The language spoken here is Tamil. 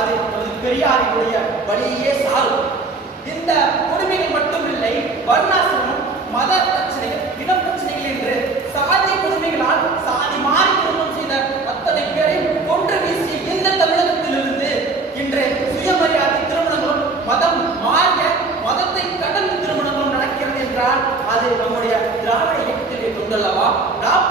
அது பெரியாரினுடைய வழியே சாரும் இந்த கொடுமையை மட்டுமில்லை வர்ணாசிரமம் மத பிரச்சனைகள் இனம் பிரச்சனைகள் என்று சாதி கொடுமைகளால் சாதி மாறி திருமணம் செய்த அத்தனை பேரை கொன்று வீசி இந்த தமிழகத்திலிருந்து இன்று சுயமரியாதை திருமணங்களும் மதம் மாறிய மதத்தை கடந்து திருமணங்களும் நடக்கிறது என்றால் அது நம்முடைய திராவிட இயக்கத்திலே கொண்டல்லவா நாம்